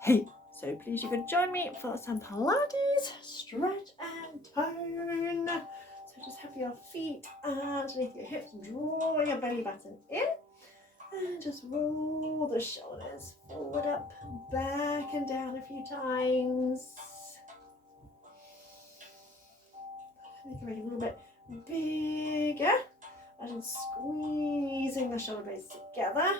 Hey, so please you could join me for some Pilates, stretch and tone. So just have your feet underneath your hips, draw your belly button in and just roll the shoulders forward, up, back and down a few times. Make it a little bit bigger and squeezing the shoulder blades together.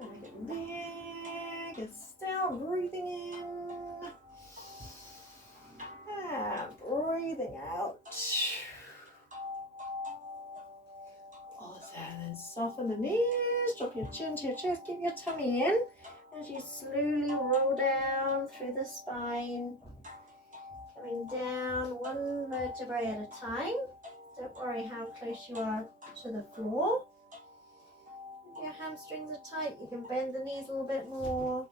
And make it big and still breathing in and breathing out. Awesome. And then soften the knees, drop your chin to your chest, keep your tummy in as you slowly roll down through the spine, coming down one vertebrae at a time. Don't worry how close you are to the floor. If your hamstrings are tight, you can bend the knees a little bit more.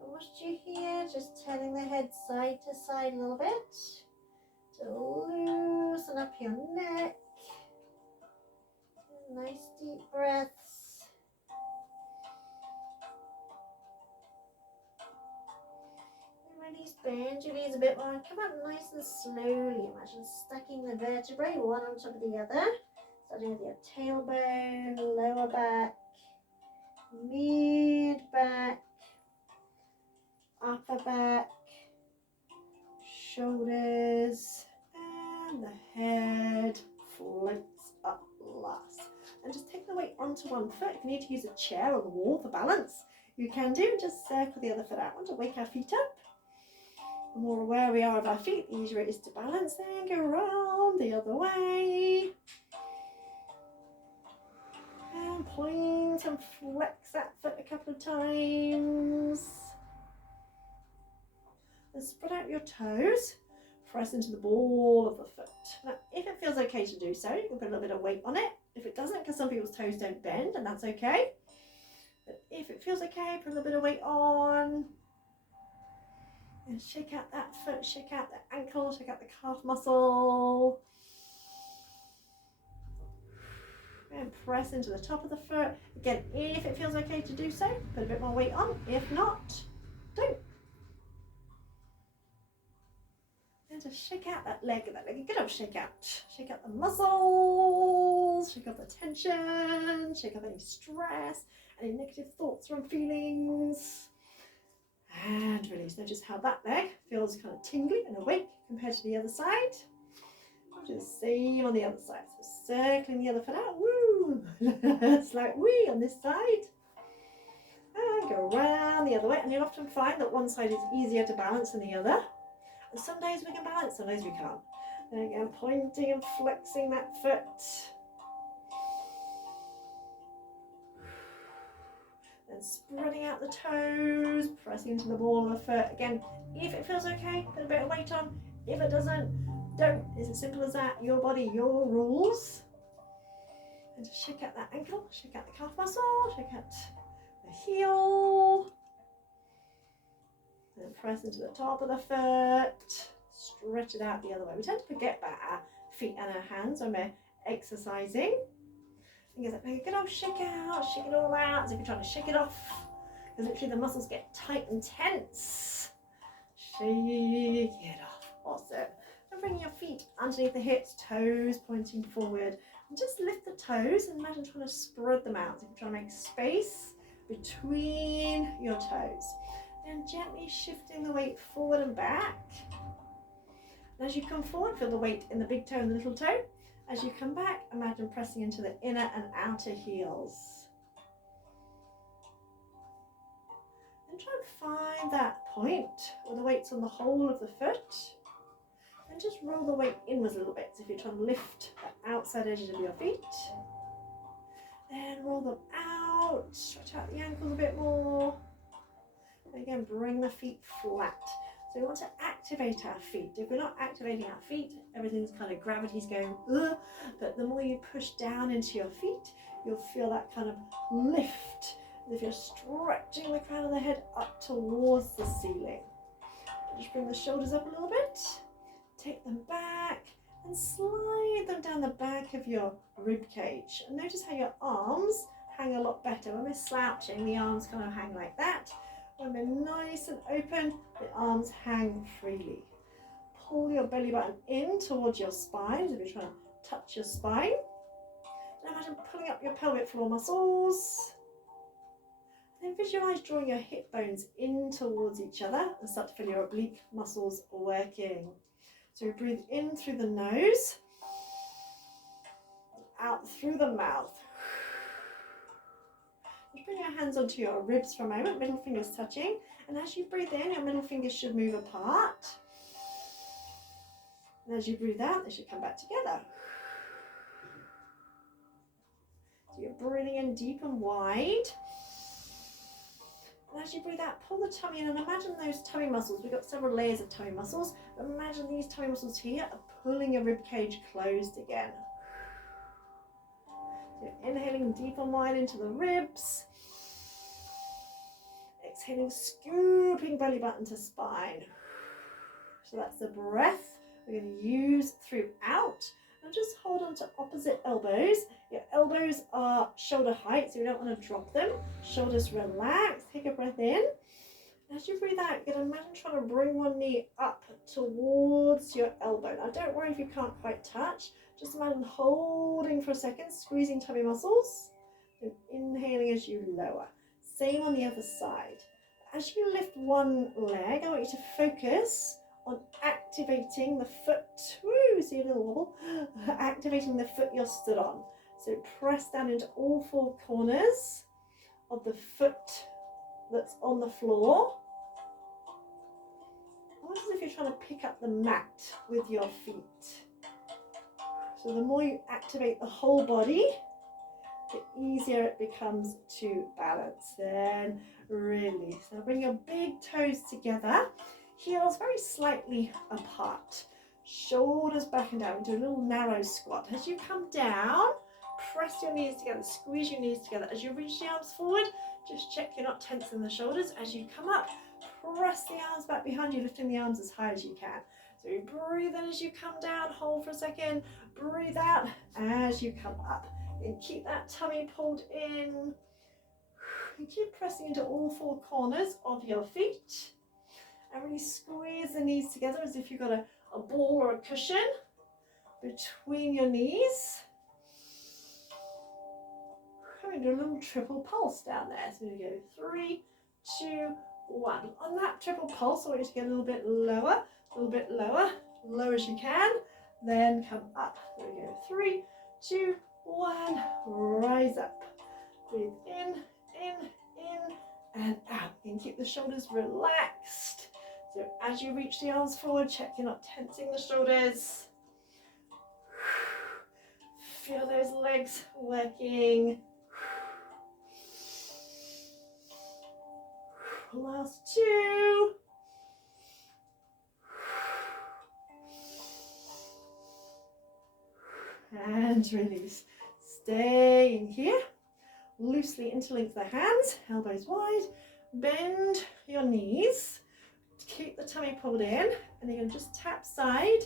And whilst you're here, just turning the head side to side a little bit to loosen up your neck. Nice deep breaths. And release, bend your knees a bit more and come up nice and slowly. Imagine stacking the vertebrae one on top of the other. Starting with your tailbone, lower back, mid back, upper back, shoulders, and the head floats up last. And just take the weight onto one foot. If you need to use a chair or the wall for balance, you can do. Just circle the other foot out to wake our feet up. The more aware we are of our feet, the easier it is to balance. Then go around the other way. And point and flex that foot a couple of times. Then spread out your toes. Press into the ball of the foot. Now, if it feels okay to do so, you can put a little bit of weight on it. If it doesn't, because some people's toes don't bend, and that's okay. But if it feels okay, put a little bit of weight on. And shake out that foot, shake out the ankle, shake out the calf muscle. And press into the top of the foot. Again, if it feels okay to do so, put a bit more weight on. If not, don't. And just shake out that leg. Good old shake out. Shake out the muscles, shake out the tension, shake out any stress, any negative thoughts or feelings. And release. Notice how that leg feels kind of tingly and awake compared to the other side. Do the same on the other side. So circling the other foot out. Woo! Slight wee on this side. And go around the other way. And you'll often find that one side is easier to balance than the other. And some days we can balance, some days we can't. And again, pointing and flexing that foot. And spreading out the toes, pressing into the ball of the foot. Again, if it feels okay, put a bit of weight on. If it doesn't, don't. It's as simple as that. Your body, your rules. And just shake out that ankle, shake out the calf muscle, shake out the heel. And press into the top of the foot. Stretch it out the other way. We tend to forget about our feet and our hands when we're exercising. Fingers up, make a good old shake out, shake it all out as if you're trying to shake it off. Because literally the muscles get tight and tense. Shake it off. Awesome. And bring your feet underneath the hips, toes pointing forward. And just lift the toes and imagine trying to spread them out. So you're trying to make space between your toes. Then gently shifting the weight forward and back. And as you come forward, feel the weight in the big toe and the little toe. As you come back, imagine pressing into the inner and outer heels. And try and find that point where the weight's on the whole of the foot. And just roll the weight inwards a little bit. So if you're trying to lift the outside edges of your feet, then roll them out, stretch out the ankles a bit more. And again, bring the feet flat. So we want to activate our feet. If we're not activating our feet, everything's kind of gravity's going, ugh. But the more you push down into your feet, you'll feel that kind of lift, as if you're stretching the crown of the head up towards the ceiling. Just bring the shoulders up a little bit, take them back, and slide them down the back of your rib cage. And notice how your arms hang a lot better. When we're slouching, the arms kind of hang like that. When we're nice and open, the arms hang freely. Pull your belly button in towards your spine, as if you're trying to touch your spine. And imagine pulling up your pelvic floor muscles. And then visualize drawing your hip bones in towards each other and start to feel your oblique muscles working. So we breathe in through the nose, out through the mouth. Just bring your hands onto your ribs for a moment, middle fingers touching. And as you breathe in, your middle fingers should move apart. And as you breathe out, they should come back together. So you're breathing in deep and wide. And as you breathe out, pull the tummy in and imagine those tummy muscles. We've got several layers of tummy muscles. But imagine these tummy muscles here are pulling your rib cage closed again. So you're inhaling deep and wide into the ribs. Exhaling, scooping belly button to spine. So that's the breath we're going to use throughout. And just hold on to opposite elbows. Your elbows are shoulder height, so you don't want to drop them. Shoulders relax. Take a breath in. As you breathe out, you're going to imagine trying to bring one knee up towards your elbow. Now, don't worry if you can't quite touch. Just imagine holding for a second, squeezing tummy muscles, and inhaling as you lower. Same on the other side. As you lift one leg, I want you to focus on activating the foot. Woo, see a little wobble. Activating the foot you're stood on. So press down into all four corners of the foot that's on the floor. Almost as if you're trying to pick up the mat with your feet. So the more you activate the whole body, the easier it becomes to balance. Then release. Now bring your big toes together. Heels very slightly apart. Shoulders back and down. Do a little narrow squat. As you come down, press your knees together. Squeeze your knees together. As you reach the arms forward, just check you're not tensing the shoulders. As you come up, press the arms back behind you, lifting the arms as high as you can. So you breathe in as you come down. Hold for a second. Breathe out as you come up. And keep that tummy pulled in. And keep pressing into all four corners of your feet. And really squeeze the knees together as if you've got a ball or a cushion between your knees. We're going to do a little triple pulse down there. So we're going to go 3, 2, 1. On that triple pulse, I want you to get a little bit lower, low as you can. Then come up. There we go. 3, 2, 1. Rise up. Breathe in, and out. And keep the shoulders relaxed. So as you reach the arms forward, check you're not tensing the shoulders. Feel those legs working. Last 2. And release. Stay in here. Loosely interlink the hands, elbows wide. Bend your knees. Keep the tummy pulled in, and you're going to just tap side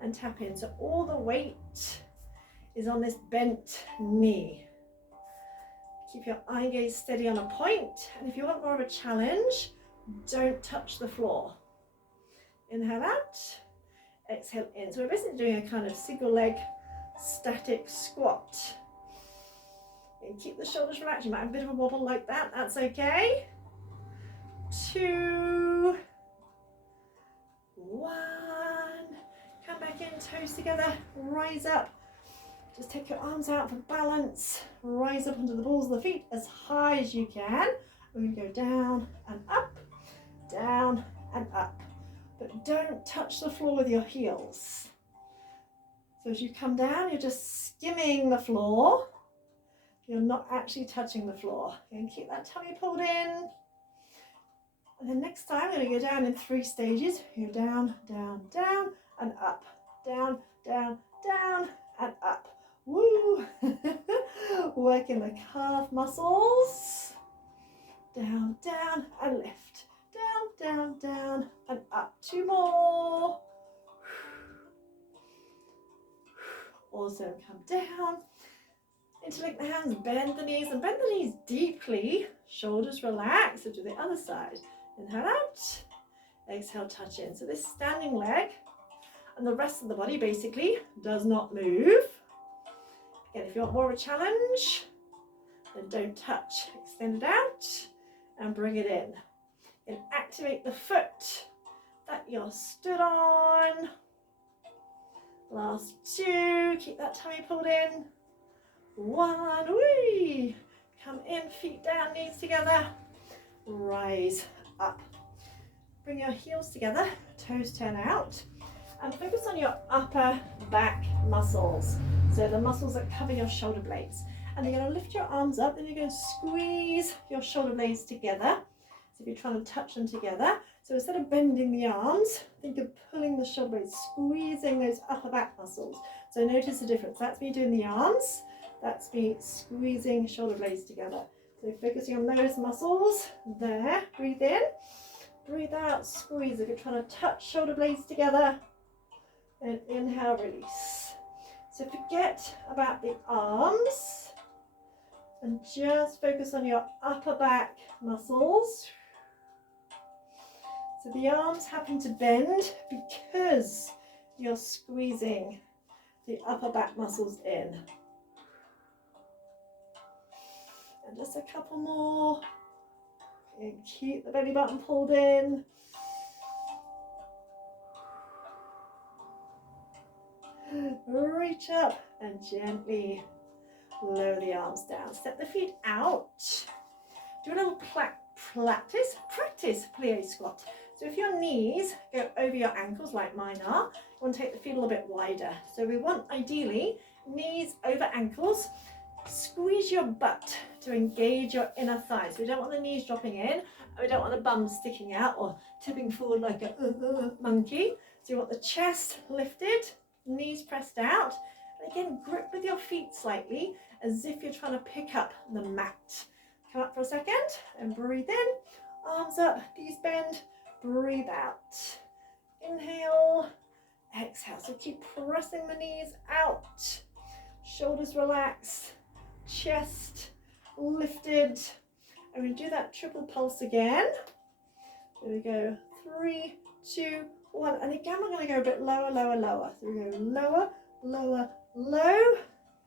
and tap in. So all the weight is on this bent knee. Keep your eye gaze steady on a point, and if you want more of a challenge, don't touch the floor. Inhale out, exhale in. So we're basically doing a kind of single leg static squat. And keep the shoulders relaxed. You might have a bit of a wobble like that, that's okay. 2, 1. Come back in, toes together, rise up. Just take your arms out for balance. Rise up onto the balls of the feet as high as you can. We're going to go down and up, down and up. But don't touch the floor with your heels. So as you come down, you're just skimming the floor. You're not actually touching the floor. You can keep that tummy pulled in. And then next time, we're going to go down in 3 stages. You go down, down, down, and up. Down, down, down, and up. Woo! Working the calf muscles. Down, down, and lift. Down, down, down, and up. 2 more. Awesome. Come down. Interlink the hands, bend the knees, and bend the knees deeply. Shoulders relax. So do the other side. Inhale out. Exhale, touch in. So this standing leg and the rest of the body basically does not move. Again, if you want more of a challenge, then don't touch. Extend it out and bring it in. And activate the foot that you're stood on. Last two. Keep that tummy pulled in. One. Whee. Come in, feet down, knees together. Rise up. Bring your heels together, toes turn out, and focus on your upper back muscles. So the muscles that cover your shoulder blades. And you're going to lift your arms up, and you're going to squeeze your shoulder blades together. So if you're trying to touch them together, so instead of bending the arms, think of pulling the shoulder blades, squeezing those upper back muscles. So notice the difference. That's me doing the arms. That's me squeezing shoulder blades together. So focusing on those muscles there. Breathe in. Breathe out, squeeze. If you're trying to touch shoulder blades together, and inhale, release. So forget about the arms and just focus on your upper back muscles. So the arms happen to bend because you're squeezing the upper back muscles in. And just a couple more. And keep the belly button pulled in. Reach up and gently lower the arms down. Step the feet out. Do a little practice plie squat. So if your knees go over your ankles like mine are, you want to take the feet a little bit wider. So we want ideally knees over ankles. Squeeze your butt to engage your inner thighs. We don't want the knees dropping in, and we don't want the bum sticking out or tipping forward like a monkey. So you want the chest lifted, knees pressed out. And again, grip with your feet slightly as if you're trying to pick up the mat. Come up for a second and breathe in. Arms up, knees bend, breathe out. Inhale, exhale. So keep pressing the knees out. Shoulders relaxed. Chest lifted. I'm going to do that triple pulse again. There we go. 3, 2, 1. And again, we're going to go a bit lower, lower, lower. So we go lower, lower, low,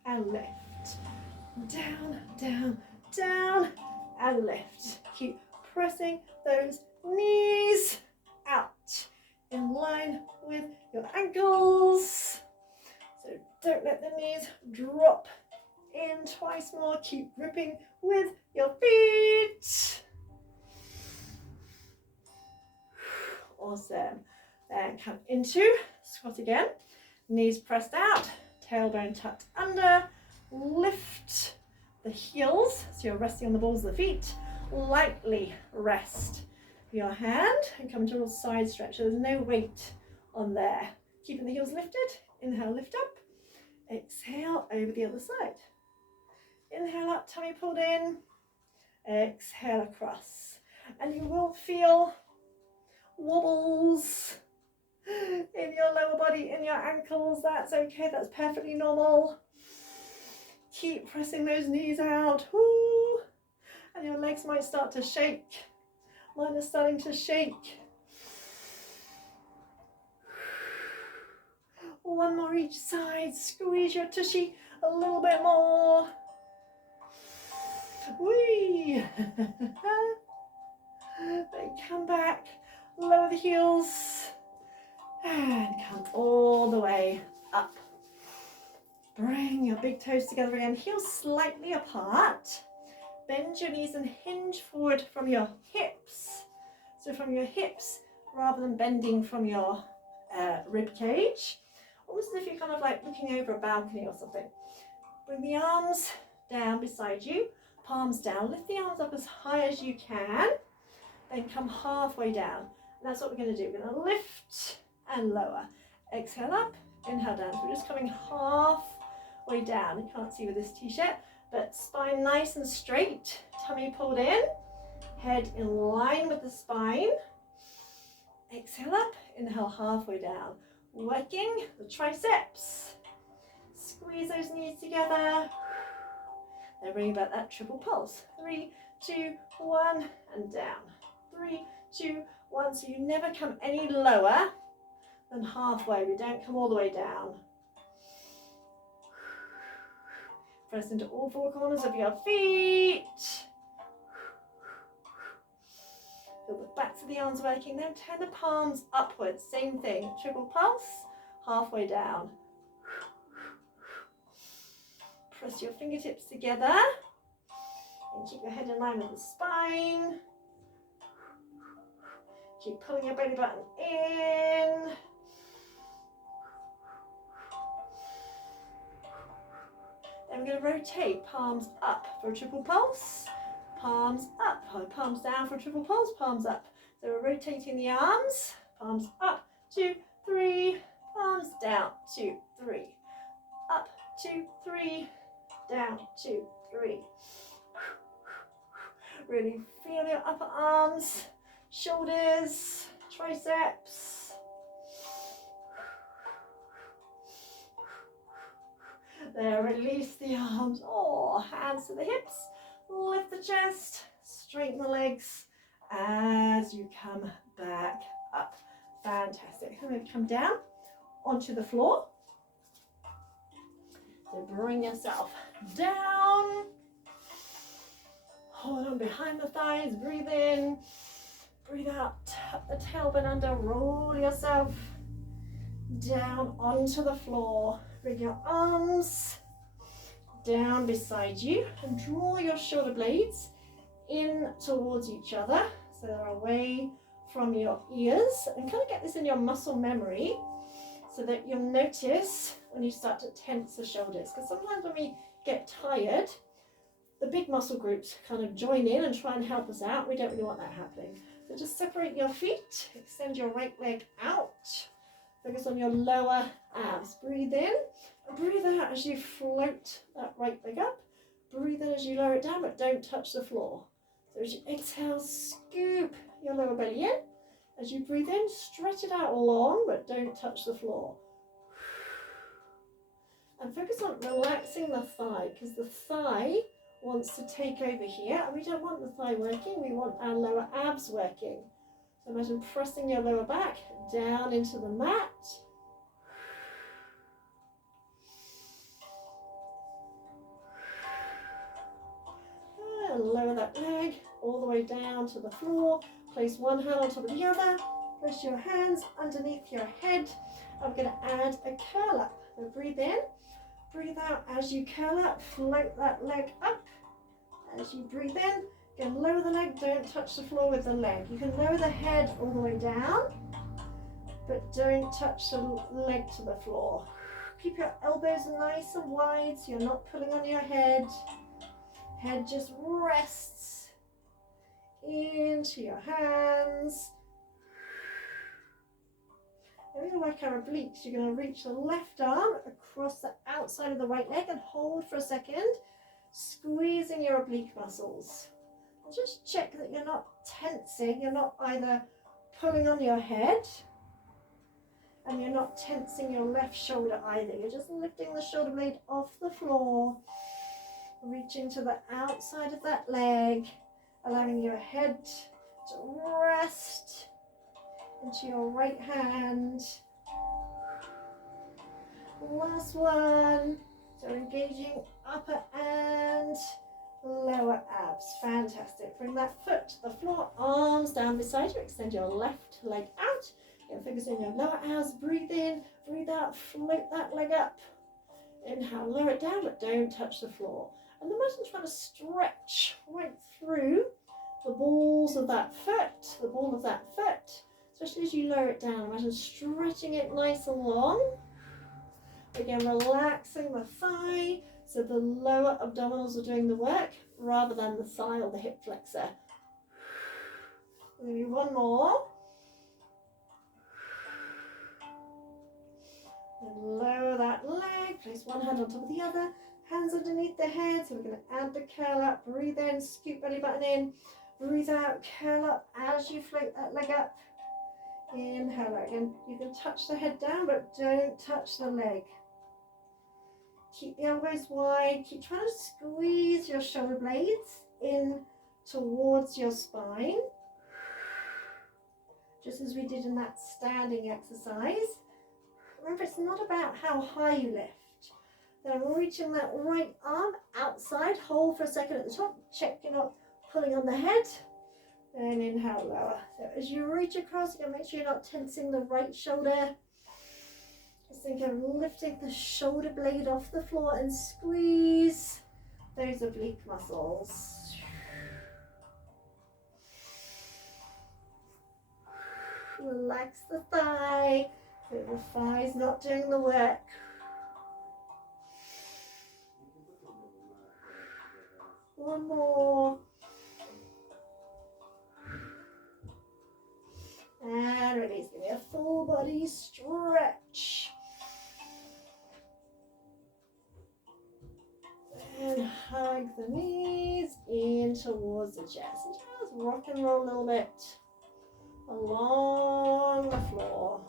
and lift. Down, down, down, and lift. Keep pressing those knees out in line with your ankles. So don't let the knees drop in. Twice more. Keep gripping with your feet. Awesome. Then come into squat again. Knees pressed out, tailbone tucked under. Lift the heels, so you're resting on the balls of the feet. Lightly rest your hand and come to a side stretch. So there's no weight on there. Keeping the heels lifted. Inhale, lift up. Exhale, over the other side. Inhale up, tummy pulled in. Exhale across. And you will feel wobbles in your lower body, in your ankles. That's okay, that's perfectly normal. Keep pressing those knees out. Woo. And your legs might start to shake. Mine is starting to shake. One more each side. Squeeze your tushy a little bit more. Whee! Then come back, lower the heels, and come all the way up. Bring your big toes together again, heels slightly apart. Bend your knees and hinge forward from your hips. So from your hips, rather than bending from your rib cage, almost as if you're kind of like looking over a balcony or something. Bring the arms down beside you, palms down. Lift the arms up as high as you can, then come halfway down. And that's what we're going to do. We're going to lift and lower. Exhale up, inhale down. So we're just coming halfway down. You can't see with this t-shirt, but spine nice and straight, tummy pulled in, head in line with the spine. Exhale up, inhale halfway down. Working the triceps. Squeeze those knees together. Then bring back that triple pulse. 3, 2, 1, and down. 3, 2, 1. So you never come any lower than halfway. We don't come all the way down. Press into all four corners of your feet. Feel the backs of the arms working. Then turn the palms upwards. Same thing. Triple pulse. Halfway down. Press your fingertips together. And keep your head in line with the spine. Keep pulling your belly button in. Then we're going to rotate, palms up for a triple pulse, palms up, palms down for a triple pulse, palms up. So we're rotating the arms, palms up, 2, 3, palms down, 2, 3, up, 2, 3, down, 2, 3. Really feel your upper arms, shoulders, triceps. There, release the arms, hands to the hips, lift the chest, straighten the legs as you come back up. Fantastic. I'm going to come down onto the floor. So bring yourself down. Hold on behind the thighs, breathe in, breathe out, tuck the tailbone under, roll yourself down onto the floor. Bring your arms down beside you and draw your shoulder blades in towards each other so they're away from your ears, and kind of get this in your muscle memory so that you'll notice when you start to tense the shoulders, because sometimes when we get tired, the big muscle groups kind of join in and try and help us out. We don't really want that happening. So just separate your feet, extend your right leg out. Focus on your lower abs. Breathe in and breathe out as you float that right leg up. Breathe in as you lower it down, but don't touch the floor. So as you exhale, scoop your lower belly in. As you breathe in, stretch it out long, but don't touch the floor. And focus on relaxing the thigh, because the thigh wants to take over here, and we don't want the thigh working, we want our lower abs working. So imagine pressing your lower back down into the mat. And lower that leg all the way down to the floor. Place one hand on top of the other. Place your hands underneath your head. I'm going to add a curl up. So breathe in, breathe out as you curl up. Float that leg up. As you breathe in, again, lower the leg, don't touch the floor with the leg. You can lower the head all the way down, but don't touch the leg to the floor. Keep your elbows nice and wide so you're not pulling on your head. Head just rests into your hands. And we're going to work our obliques. You're going to reach the left arm across the outside of the right leg and hold for a second, squeezing your oblique muscles. And just check that you're not tensing, you're not either pulling on your head and you're not tensing your left shoulder either. You're just lifting the shoulder blade off the floor, reaching to the outside of that leg, allowing your head to rest into your right hand. Last one. So engaging upper and lower abs. Fantastic. Bring that foot to the floor, arms down beside you. Extend your left leg out. Get focus on your lower abs. Breathe in, breathe out, float that leg up. Inhale, lower it down, but don't touch the floor. And imagine trying to stretch right through the balls of that foot, the ball of that foot. Especially as you lower it down. Imagine stretching it nice and long. Again, relaxing the thigh, so the lower abdominals are doing the work rather than the thigh or the hip flexor. Maybe one more. And lower that leg, place one hand on top of the other, hands underneath the head. So we're going to add the curl up, breathe in, scoop belly button in, breathe out, curl up as you float that leg up. Inhale again. You can touch the head down, but don't touch the leg. Keep the elbows wide. Keep trying to squeeze your shoulder blades in towards your spine. Just as we did in that standing exercise. Remember, it's not about how high you lift. Then I'm reaching that right arm outside. Hold for a second at the top. Check you're not pulling on the head. And inhale, lower. So as you reach across, you gotta make sure you're not tensing the right shoulder. Just think of lifting the shoulder blade off the floor and squeeze those oblique muscles. Relax the thigh. So the thigh's not doing the work. One more. And release. Give me a full body stretch. And hug the knees in towards the chest. And just rock and roll a little bit along the floor.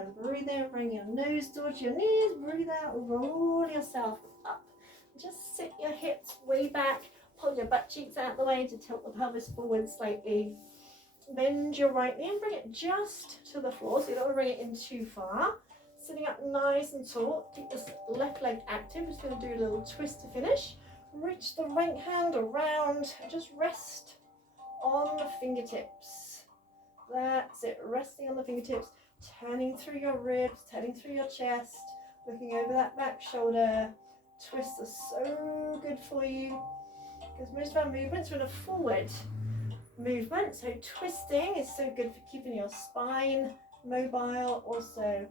And breathe in, bring your nose towards your knees. Breathe out, roll yourself up. Just sit your hips way back. Pull your butt cheeks out of the way to tilt the pelvis forward slightly. Bend your right knee and bring it just to the floor, so you don't want to bring it in too far. Sitting up nice and tall. Keep this left leg active. Just going to do a little twist to finish. Reach the right hand around and just rest on the fingertips. That's it. Resting on the fingertips. Turning through your ribs, turning through your chest. Looking over that back shoulder. Twists are so good for you because most of our movements are in a forward movement, so twisting is so good for keeping your spine mobile, also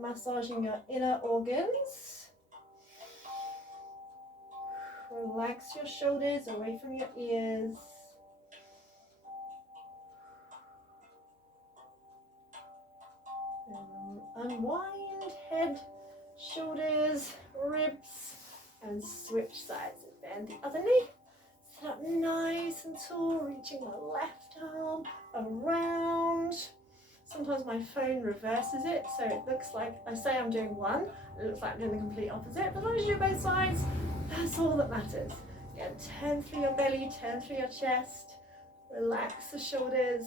massaging your inner organs. Relax your shoulders away from your ears. Unwind head, shoulders, ribs, and switch sides. Bend the other knee. Sit up nice and tall, reaching the left arm around. Sometimes my phone reverses it, so it looks like I say I'm doing one, it looks like I'm doing the complete opposite. But as long as you do both sides, that's all that matters. Again, turn through your belly, turn through your chest, relax the shoulders.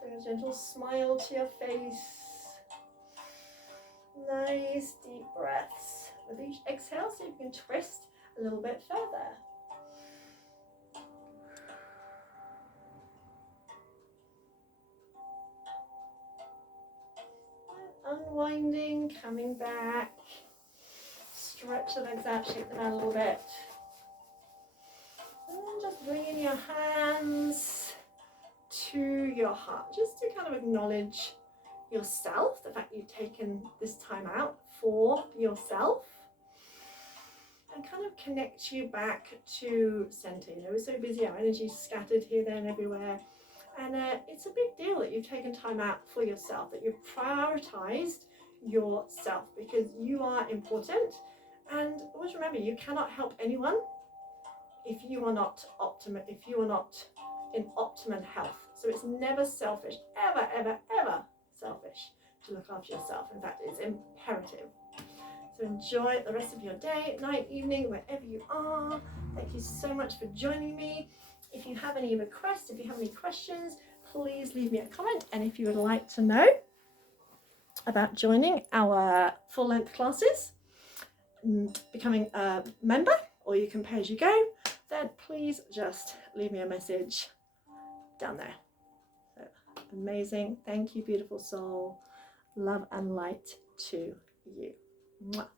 Bring a gentle smile to your face. Nice deep breaths. With each exhale, so you can twist a little bit further. Unwinding, coming back. Stretch the legs out, shake them out a little bit. And then just bringing your hands to your heart, just to kind of acknowledge yourself, the fact you've taken this time out for yourself, and kind of connect you back to center. You know, we're so busy, our energy's scattered here, there, and everywhere. And it's a big deal that you've taken time out for yourself, that you've prioritized yourself, because you are important. And always remember, you cannot help anyone if you are not in optimum health. So it's never selfish, ever, ever, ever selfish to look after yourself. In fact, it's imperative. So enjoy the rest of your day, night, evening, wherever you are. Thank you so much for joining me. If you have any requests, if you have any questions, please leave me a comment. And if you would like to know about joining our full-length classes, becoming a member, or you can pay as you go, then please just leave me a message down there. So, amazing. Thank you, beautiful soul. Love and light to you. Mwah.